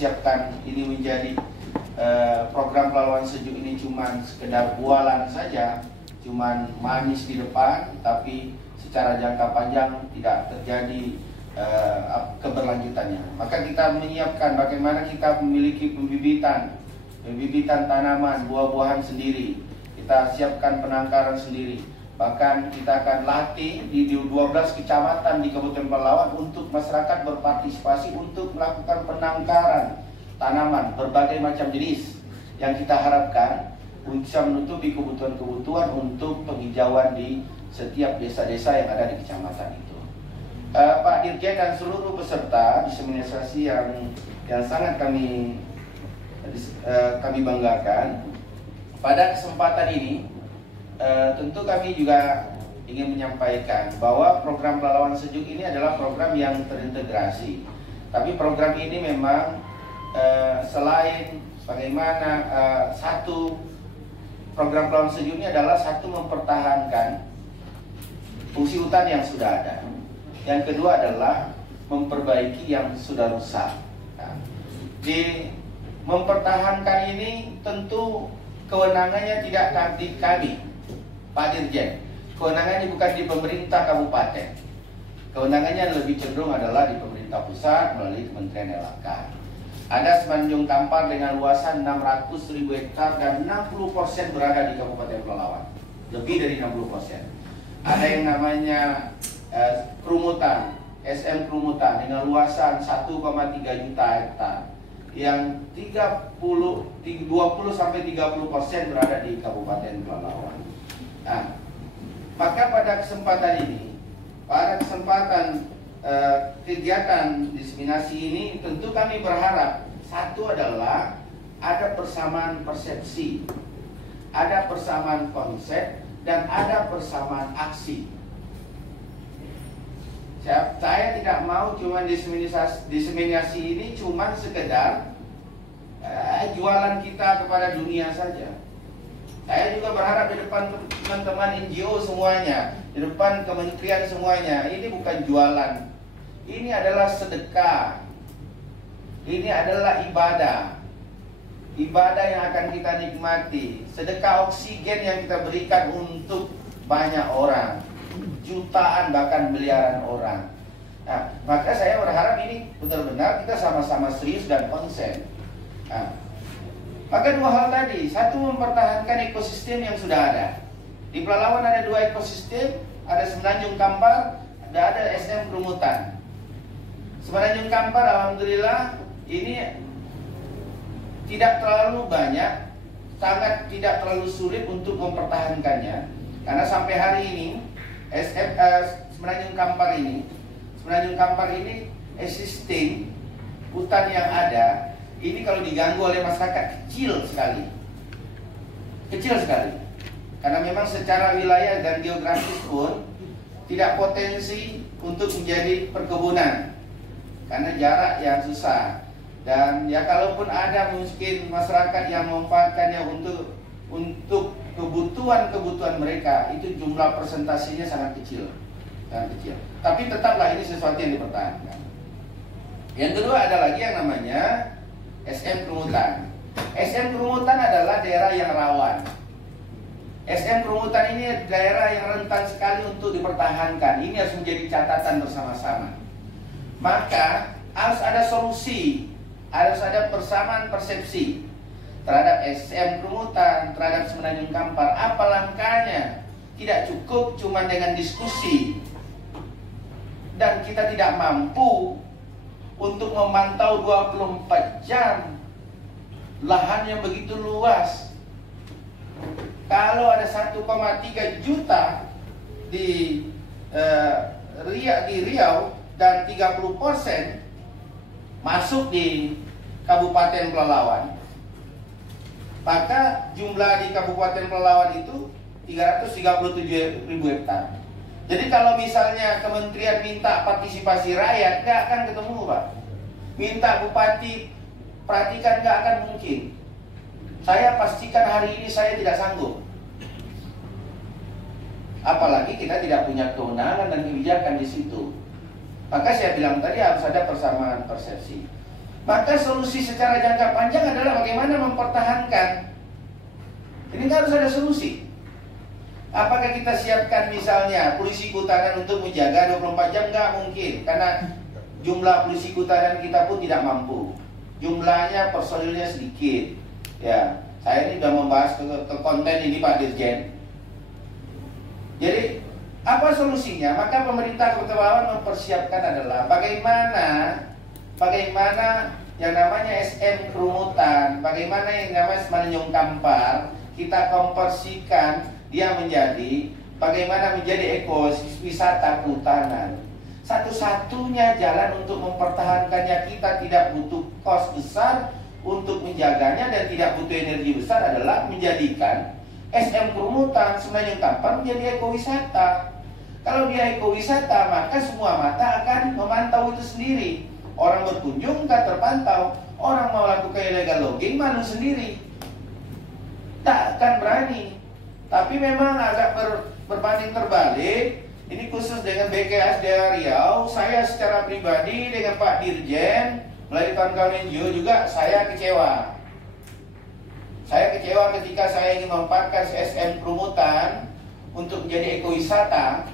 siapkan ini menjadi program Pelaluan Sejuk ini cuman sekedar bualan saja, cuman manis di depan, tapi secara jangka panjang tidak terjadi keberlanjutannya. Maka kita menyiapkan bagaimana kita memiliki pembibitan tanaman, buah-buahan sendiri. Kita siapkan penangkaran sendiri. Bahkan kita akan latih di 12 kecamatan di Kabupaten Pelalawan untuk masyarakat berpartisipasi untuk melakukan penangkaran tanaman berbagai macam jenis yang kita harapkan bisa menutupi kebutuhan-kebutuhan untuk penghijauan di setiap desa-desa yang ada di kecamatan itu. Pak Dirjen dan seluruh peserta diseminasi yang sangat kami banggakan. Pada kesempatan ini tentu kami juga ingin menyampaikan bahwa program Pelaluan Sejuk ini adalah program yang terintegrasi. Tapi program ini memang selain bagaimana satu program Pelaluan Sejuk ini adalah satu mempertahankan fungsi hutan yang sudah ada. Yang kedua adalah memperbaiki yang sudah rusak. Nah, di mempertahankan ini tentu kewenangannya tidak di kami, Pak Dirjen. Kewenangannya bukan di pemerintah kabupaten. Kewenangannya lebih cenderung adalah di pemerintah pusat melalui Kementerian LHK. Ada Semenanjung Kampar dengan luasan 600.000 hektar dan 60% berada di Kabupaten Pelalawan. Lebih dari 60%. Ada yang namanya Kerumutan, SM Kerumutan dengan luasan 1,3 juta hektar. Yang 20-30% berada di Kabupaten Pelalawan. Nah, maka pada kesempatan ini, pada kesempatan kegiatan diseminasi ini, tentu kami berharap satu adalah ada persamaan persepsi, ada persamaan konsep, dan ada persamaan aksi. Saya tidak mau cuma diseminasi ini cuma sekedar jualan kita kepada dunia saja. Saya juga berharap di depan teman-teman NGO semuanya, di depan kementerian semuanya, ini bukan jualan. Ini adalah sedekah. Ini adalah ibadah. Ibadah yang akan kita nikmati. Sedekah oksigen yang kita berikan untuk banyak orang. Jutaan bahkan miliaran orang. Nah, maka saya berharap ini benar-benar kita sama-sama serius dan konsen. Nah, maka dua hal tadi, satu mempertahankan ekosistem yang sudah ada. Di Pelalawan ada dua ekosistem, ada Semenanjung Kampar, ada SM Kerumutan. Semenanjung Kampar alhamdulillah ini tidak terlalu banyak, sangat tidak terlalu sulit untuk mempertahankannya, karena sampai hari ini Semenanjung Kampar ini existing hutan yang ada ini kalau diganggu oleh masyarakat kecil sekali, karena memang secara wilayah dan geografis pun tidak potensi untuk menjadi perkebunan karena jarak yang susah. Dan ya kalaupun ada mungkin masyarakat yang memanfaatkannya untuk kebutuhan mereka, itu jumlah persentasinya sangat kecil. Tapi tetaplah ini sesuatu yang dipertahankan. Yang kedua ada lagi yang namanya SM Kerumutan. SM Kerumutan adalah daerah yang rawan. SM Kerumutan ini daerah yang rentan sekali untuk dipertahankan. Ini harus menjadi catatan bersama-sama. Maka harus ada solusi, harus ada persamaan persepsi terhadap SM Kerumutan, terhadap Semenanjung Kampar. Apa langkahnya? Tidak cukup cuma dengan diskusi. Dan kita tidak mampu untuk memantau 24 jam lahan yang begitu luas. Kalau ada 1,3 juta di Riau dan 30% masuk di Kabupaten Pelalawan, maka jumlah di Kabupaten Pelalawan itu 337.000 hektar. Jadi kalau misalnya kementerian minta partisipasi rakyat, nggak akan ketemu, Pak. Minta bupati perhatikan, nggak akan mungkin. Saya pastikan hari ini saya tidak sanggup. Apalagi kita tidak punya kewenangan dan kebijakan di situ. Maka saya bilang tadi harus ada persamaan persepsi. Maka solusi secara jangka panjang adalah bagaimana mempertahankan. Ini kan harus ada solusi. Apakah kita siapkan misalnya polisi kehutanan untuk menjaga 24 jam? Nggak mungkin, karena jumlah polisi kehutanan kita pun tidak mampu. Jumlahnya, personilnya sedikit. Ya, saya ini sudah membahas ke konten ini Pak Dirjen. Jadi apa solusinya? Maka pemerintah Kota Pahlawan mempersiapkan adalah bagaimana yang namanya SM Kerumutan, bagaimana yang namanya Semenanjung Kampar kita konversikan dia menjadi bagaimana menjadi ekowisata kehutanan. Satu-satunya jalan untuk mempertahankannya, kita tidak butuh kos besar untuk menjaganya dan tidak butuh energi besar, adalah menjadikan SM Kerumutan Semenanjung Kampar menjadi ekowisata. Kalau dia ekowisata, maka semua mata akan memantau itu sendiri. Orang berkunjung kan terpantau. Orang mau lakukan illegal logging malu sendiri, tak akan berani. Tapi memang agak berbanding terbalik. Ini khusus dengan BKSDA Riau. Saya secara pribadi dengan Pak Dirjen melalui kawan-kawan NGO juga saya kecewa. Saya kecewa ketika saya ingin memanfaatkan SM Kerumutan untuk menjadi ekowisata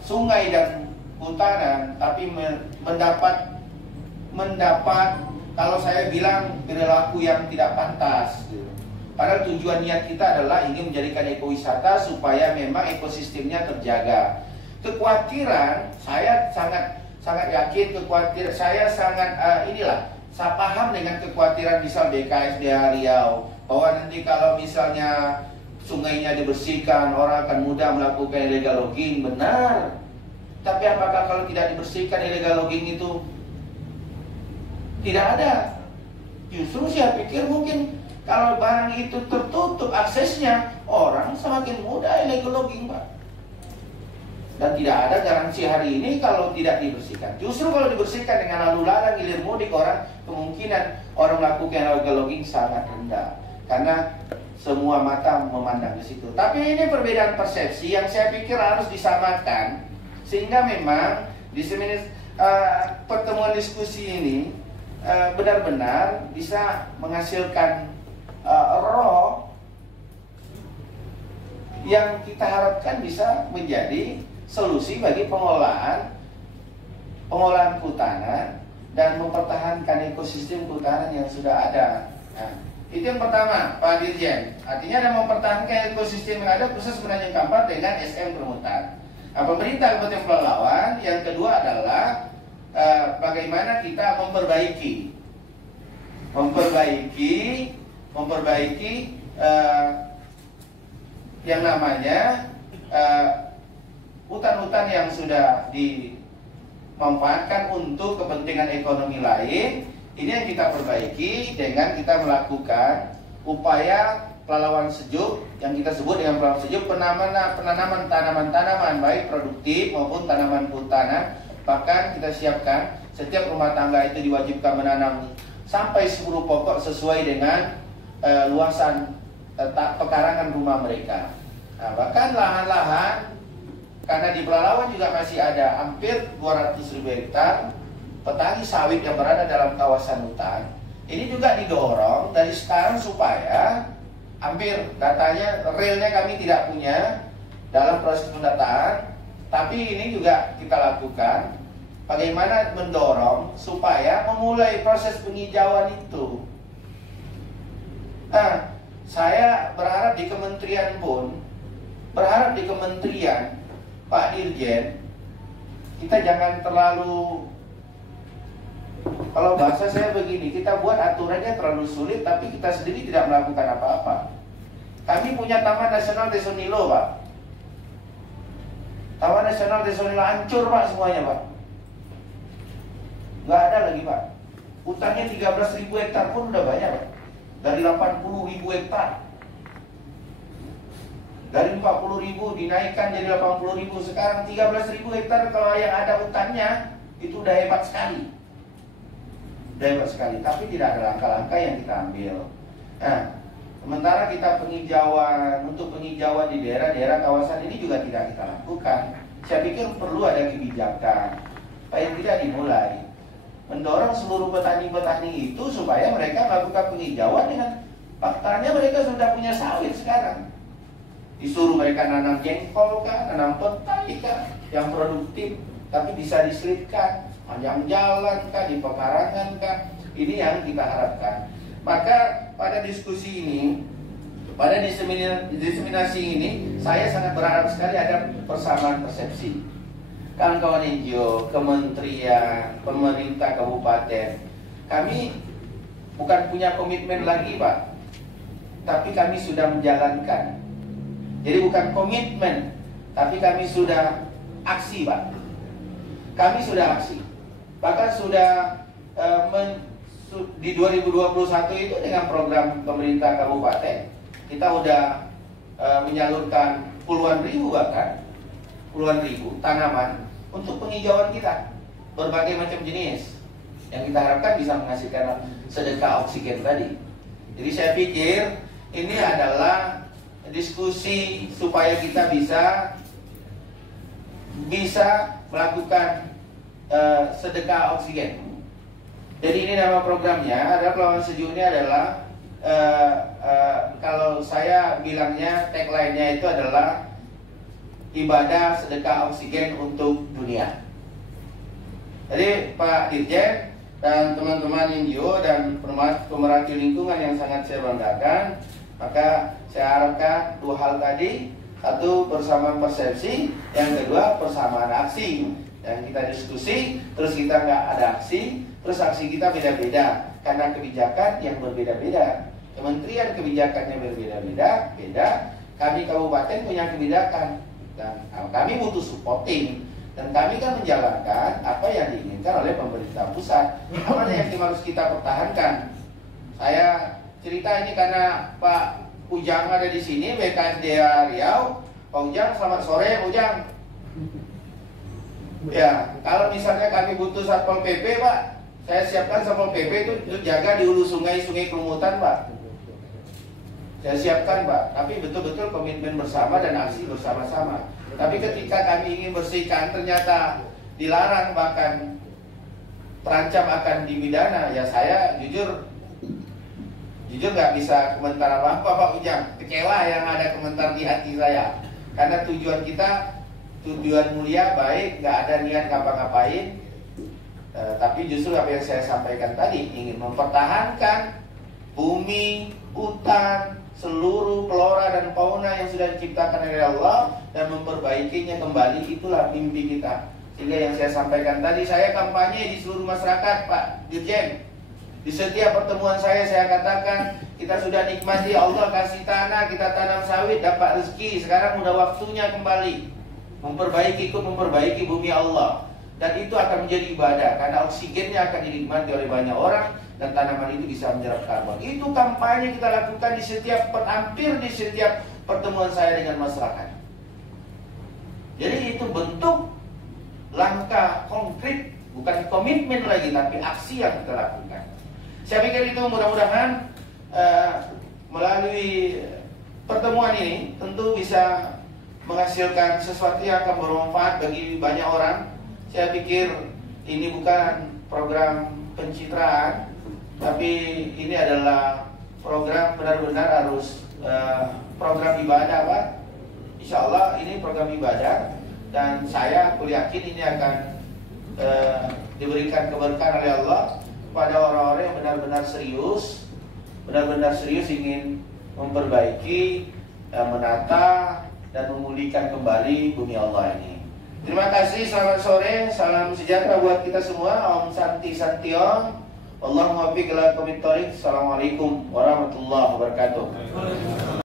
sungai dan hutanan, tapi mendapat kalau saya bilang perilaku yang tidak pantas. Padahal tujuan niat kita adalah ingin menjadikan ekowisata supaya memang ekosistemnya terjaga. Kekhawatiran saya sangat yakin, saya paham dengan kekhawatiran misal BKSDA Riau bahwa nanti kalau misalnya sungainya dibersihkan orang akan mudah melakukan illegal logging. Benar. Tapi apakah kalau tidak dibersihkan illegal logging itu tidak ada? Justru saya pikir mungkin kalau barang itu tertutup aksesnya, orang semakin mudah illegal logging, Pak. Dan tidak ada garansi hari ini kalau tidak dibersihkan. Justru kalau dibersihkan dengan lalu lalang hilir mudik, kemungkinan orang melakukan illegal logging sangat rendah. Karena semua mata memandang ke situ. Tapi ini perbedaan persepsi yang saya pikir harus disamakan, sehingga memang di pertemuan diskusi ini benar-benar bisa menghasilkan roh yang kita harapkan bisa menjadi solusi bagi pengolahan kehutanan dan mempertahankan ekosistem kehutanan yang sudah ada. Nah, itu yang pertama, Pak Dirjen. Artinya ada mempertahankan ekosistem yang ada khusus Semenanjung Kampar dengan SM Kerumutan. Nah, pemerintah Kabupaten Pelalawan yang kedua adalah bagaimana kita memperbaiki yang namanya hutan-hutan yang sudah dimanfaatkan untuk kepentingan ekonomi lain. Ini yang kita perbaiki dengan kita melakukan upaya Pelalawan Sejuk yang kita sebut dengan Pelalawan Sejuk, penanaman tanaman-tanaman baik produktif maupun tanaman kehutanan. Bahkan kita siapkan setiap rumah tangga itu diwajibkan menanam sampai 10 pokok sesuai dengan luasan pekarangan rumah mereka. Nah, bahkan lahan-lahan, karena di Pelalawan juga masih ada hampir 200.000 hektar petani sawit yang berada dalam kawasan hutan. Ini juga didorong dari sekarang supaya hampir datanya, realnya kami tidak punya dalam proses pendataan, tapi ini juga kita lakukan bagaimana mendorong supaya memulai proses penghijauan itu. Nah, saya berharap di kementerian Pak Dirjen, kita jangan terlalu, kalau bahasa saya begini, kita buat aturannya terlalu sulit tapi kita sendiri tidak melakukan apa-apa. Kami punya Taman Nasional Desa Nilo, Pak. Taman Nasional Desa Nilo hancur, Pak, semuanya, Pak. Nggak ada lagi, Pak. Hutannya 13.000 hektar pun udah banyak, Pak. Dari 80.000 hektar. Dari 40.000 dinaikkan jadi 80.000. Sekarang 13.000 hektar kalau yang ada hutannya itu udah hebat sekali. Udah hebat sekali. Tapi tidak ada langkah-langkah yang kita ambil. Nah, sementara kita untuk penghijauan di daerah-daerah kawasan ini juga tidak kita lakukan. Saya pikir perlu ada kebijakan. Paling tidak dimulai. mendorong seluruh petani-petani itu supaya mereka melakukan penghijauan. Dengan faktanya mereka sudah punya sawit sekarang. Disuruh mereka nanam jengkol kah, nanam petai kah, yang produktif, tapi bisa diselipkan, panjang jalan kah, di pekarangan kah. Ini yang kita harapkan. Maka pada diskusi ini, pada diseminasi ini, saya sangat berharap sekali ada persamaan persepsi. Kawan-kawan NGO, kementerian, pemerintah kabupaten, kami bukan punya komitmen lagi, Pak, tapi kami sudah menjalankan. Jadi bukan komitmen, tapi kami sudah aksi, Pak. Kami sudah aksi. Bahkan sudah di 2021 itu dengan program pemerintah kabupaten, kita sudah menyalurkan puluhan ribu tanaman untuk penghijauan kita, berbagai macam jenis yang kita harapkan bisa menghasilkan sedekah oksigen tadi. Jadi saya pikir ini adalah diskusi supaya kita bisa melakukan sedekah oksigen. Jadi ini nama programnya adalah Perlawanan Sejuk. Ini adalah kalau saya bilangnya tagline-nya itu adalah ibadah sedekah oksigen untuk dunia. Jadi Pak Dirjen dan teman-teman NGO dan pemerhati lingkungan yang sangat saya banggakan, maka saya harapkan dua hal tadi. Satu, persamaan persepsi. Yang kedua, persamaan aksi. Dan kita diskusi, terus kita nggak ada aksi, terus aksi kita beda-beda karena kebijakan yang berbeda-beda. Kementerian kebijakannya berbeda-beda, Kami kabupaten punya kebijakan dan kami butuh supporting. Dan kami kan menjalankan apa yang diinginkan oleh pemerintah pusat. Apa yang harus kita pertahankan? Saya cerita ini karena Pak Ujang ada di sini, BKSDA Riau. Pak Ujang, selamat sore, Ujang. Ya, kalau misalnya kami butuh Satpol PP, Pak, saya siapkan Satpol PP itu jaga di hulu sungai-sungai kerumutan, Pak. Saya siapkan, Pak. Tapi betul-betul komitmen bersama dan aksi bersama-sama. Tapi ketika kami ingin bersihkan, ternyata dilarang, bahkan terancam akan dipidana. Ya saya jujur nggak bisa komentar apa-apa, Pak Ujang. Kecewa yang ada komentar di hati saya. Karena tujuan kita, tujuan mulia, baik, nggak ada niat ngapa-ngapain. Tapi justru apa yang saya sampaikan tadi, ingin mempertahankan bumi, hutan, seluruh flora dan fauna yang sudah diciptakan oleh Allah dan memperbaikinya kembali. Itulah mimpi kita. Sehingga yang saya sampaikan tadi, saya kampanye di seluruh masyarakat, Pak Dirjen. Di setiap pertemuan saya katakan, kita sudah nikmati Allah kasih tanah, kita tanam sawit, dapat rezeki. Sekarang udah waktunya kembali ikut memperbaiki bumi Allah. Dan itu akan menjadi ibadah, karena oksigennya akan dinikmati oleh banyak orang dan tanaman itu bisa menyerap karbon. Itu kampanye kita lakukan hampir di setiap pertemuan saya dengan masyarakat. Jadi itu bentuk langkah konkret, bukan komitmen lagi, tapi aksi yang kita lakukan. Saya pikir itu mudah-mudahan melalui pertemuan ini tentu bisa menghasilkan sesuatu yang akan bermanfaat bagi banyak orang. Saya pikir ini bukan program pencitraan, tapi ini adalah program benar-benar harus program ibadah, Pak. Insya Allah ini program ibadah, dan saya yakin ini akan diberikan keberkahan oleh Allah pada orang-orang yang benar-benar serius ingin memperbaiki, menata dan memulihkan kembali bumi Allah ini. Terima kasih, selamat sore, salam sejahtera buat kita semua. Om Santi Santiong. Allahumma fiqh ila qomit thoriq. Assalamualaikum warahmatullahi wabarakatuh.